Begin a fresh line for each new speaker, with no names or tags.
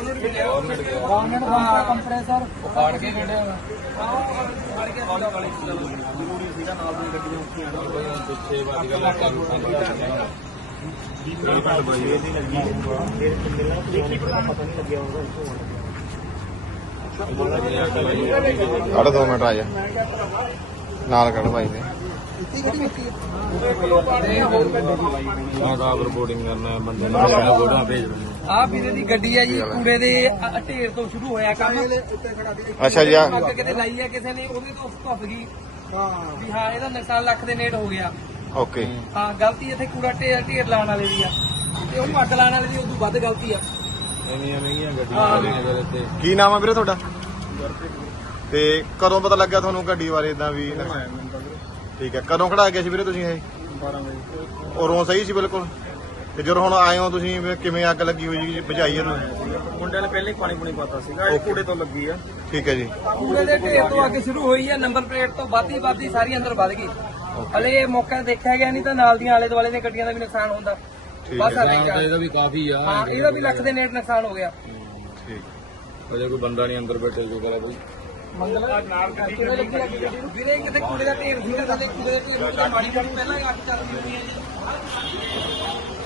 Compressor ਫਾੜ ਕੇ ਕੱਢਿਆ ਪਿੱਛੇ ਵੱਜ ਗਿਆ ਲਾਟਾ ਲੂਟਾ
ਕੱਢ 2 ਮਿੰਟ ਆ ਜਾ ਨਾਲ ਕੱਢ ਭਾਈ ਨੇ
ਰਿਪੋਰਟਿੰਗ ਕਰਨਾ ਬੰਦੇ ਨੇ ਫੋਟੋਆਂ ਭੇਜ ਦਿੰਦੇ ਆ ਵੀਰੇ ਦੀ ਗੱਡੀ ਆ ਜੀ ਕੂੜੇ ਦੇ ਢੇਰ ਤੋਂ ਸ਼ੁਰੂ ਹੋਇਆ ਕੰਮ
ਅੱਛਾ ਜੀ
ਅੱਗ ਕਿਤੇ ਲਾਈ ਆ ਕਿਸੇ ਨੇ ਉਹਦੇ ਤੋਂ ਧੁੱਪ ਗਈ ਵੀ ਹਾਂ ਇਹਦਾ ਨੁਕਸਾਨ ਲੱਖ ਦੇ ਨੇੜ ਹੋ ਗਿਆ
ਓਕੇ
ਹਾਂ ਗਲਤੀ ਇੱਥੇ ਕੂੜਾ ਢੇਰ ਲਾਉਣ ਵਾਲੇ ਦੀ ਆ ਤੇ ਉਹਨੂੰ ਅੱਗ ਲਾਉਣ ਵਾਲੇ ਦੀ ਉਦੋਂ ਵੱਧ ਗਲਤੀ ਆ
ਇੰਨੀਆਂ ਮਹਿੰਗੀਆਂ ਗੱਡੀਆਂ ਇੱਥੇ।
ਕੀ ਨਾਮ ਆ ਵੀਰੇ ਤੁਹਾਡਾ ਤੇ ਕਦੋਂ ਪਤਾ ਲੱਗਿਆ ਤੁਹਾਨੂੰ ਗੱਡੀ ਬਾਰੇ ਇਦਾਂ ਵੀ ਠੀਕ ਹੈ ਕਦੋਂ ਖੜਾ ਗਿਆ ਸੀ ਵੀਰੇ ਤੁਸੀਂ ਇਹ
12 ਵਜੇ
ਉਰੋਂ ਸਹੀ ਸੀ ਬਿਲਕੁਲ ਤੇ ਜਦੋਂ ਹੁਣ ਆਏ ਹੋ ਤੁਸੀਂ ਵੀ ਕਿਵੇਂ ਅੱਗ ਲੱਗੀ ਹੋਈ ਜੀ ਬੁਝਾਈ ਇਹਨੂੰ
ਮੁੰਡਿਆਂ ਨੇ ਪਹਿਲਾਂ ਹੀ ਪਾਣੀ ਪੂਣੀ ਪਾਤਾ ਸੀਗਾ ਇਹ ਕੂੜੇ ਤੋਂ ਲੱਗੀ ਆ।
ਠੀਕ ਹੈ ਜੀ
ਕੂੜੇ ਦੇ ਢੇਰ ਤੋਂ ਅੱਗ ਸ਼ੁਰੂ ਹੋਈ ਆ ਨੰਬਰ ਪਲੇਟ ਤੋਂ ਵੱਧਦੀ ਸਾਰੀ ਅੰਦਰ ਵੱਧ ਗਈ ਹਲੇ ਇਹ ਮੌਕਾ ਦੇਖਿਆ ਗਿਆ ਨਹੀਂ ਤਾਂ ਨਾਲ ਦੀਆਂ ਆਲੇ ਦੁਆਲੇ ਦੀਆਂ ਗੱਡੀਆਂ ਦਾ ਵੀ ਨੁਕਸਾਨ ਹੁੰਦਾ ਬਸ
ਇਹਦਾ ਵੀ ਕਾਫੀ ਆ
ਹਾਂ ਇਹਦਾ ਵੀ ਲੱਖ ਦੇ ਨੇੜ ਨੁਕਸਾਨ ਹੋ ਗਿਆ
ਠੀਕ
ਅਜੇ ਕੋਈ ਬੰਦਾ ਨਹੀਂ ਅੰਦਰ ਬੈਠੇ ਜੋ ਕਰਾ ਬਈ
ਵੀਰੇ ਕਿਤੇ ਕੂੜੇ ਦਾ ਢੇਰ ਸੀਗਾ ਸਾਡੇ ਕੂੜੇ ਦੇ ਢੇਰ ਨੂੰ ਮਾੜੀ ਮਾੜੀ ਪਹਿਲਾਂ ਹੀ ਅੱਗ ਚੱਲਦੀ ਹੋਣੀ ਹੈ ਜੀ